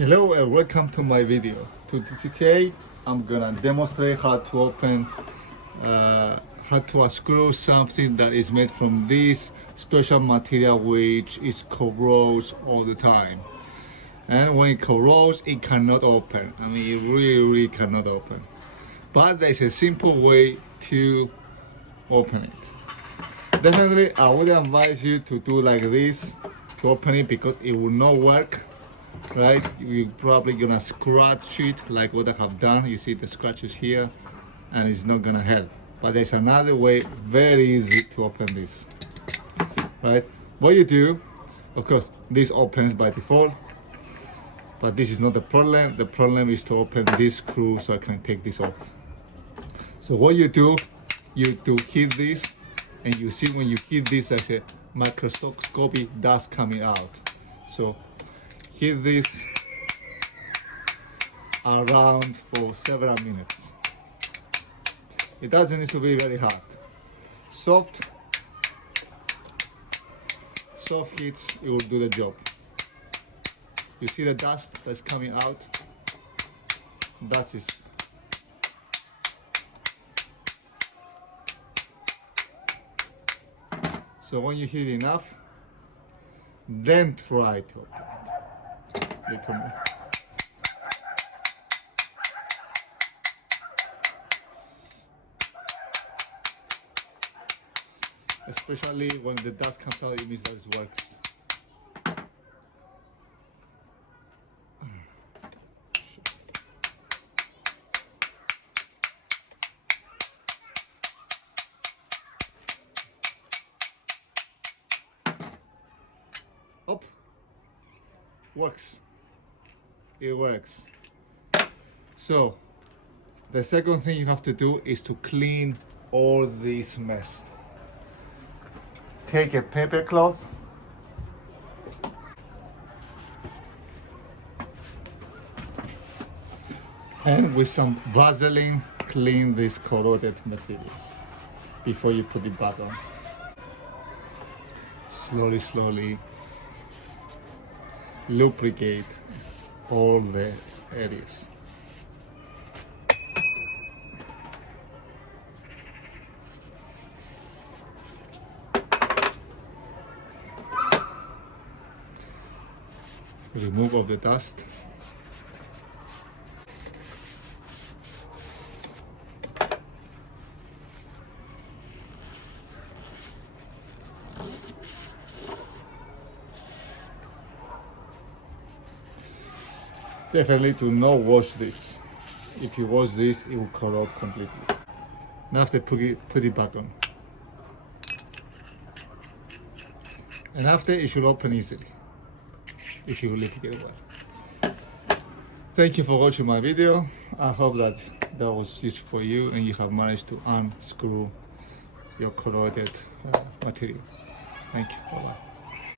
Hello and welcome to my video. Today I'm gonna demonstrate how to open how to unscrew something that is made from this special material which is corrodes all the time, and when it corrodes it cannot open. I mean, it really cannot open, but there's a simple way to open it. Definitely I would advise you to do like this to open it, because it will not work. Right, you're probably gonna scratch it like what I have done. You see the scratches here, and it's not gonna help. But there's another way, very easy to open this. Right, what you do, of course this opens by default, but this is not the problem. The problem is to open this screw so I can take this off. So what you do, you hit this, and you see when you hit this there's a microscopic dust coming out. So hit this around for several minutes. It doesn't need to be very hard. Soft hits, it will do the job. You see the dust that's coming out? That is. So when you hit enough, then try to open it. Especially when the dust comes out, it means that it works. Up. Works. It works. So the second thing you have to do is to clean all this mess. Take a paper cloth and with some Vaseline clean these corroded materials before you put it back on. Slowly lubricate all the areas. Remove all the dust. Definitely do not wash this. If you wash this, it will corrode completely. Now after put it back on. And after, it should open easily if you leave it well. Thank you for watching my video. I hope that was useful for you and you have managed to unscrew your corroded material. Thank you. Bye-bye.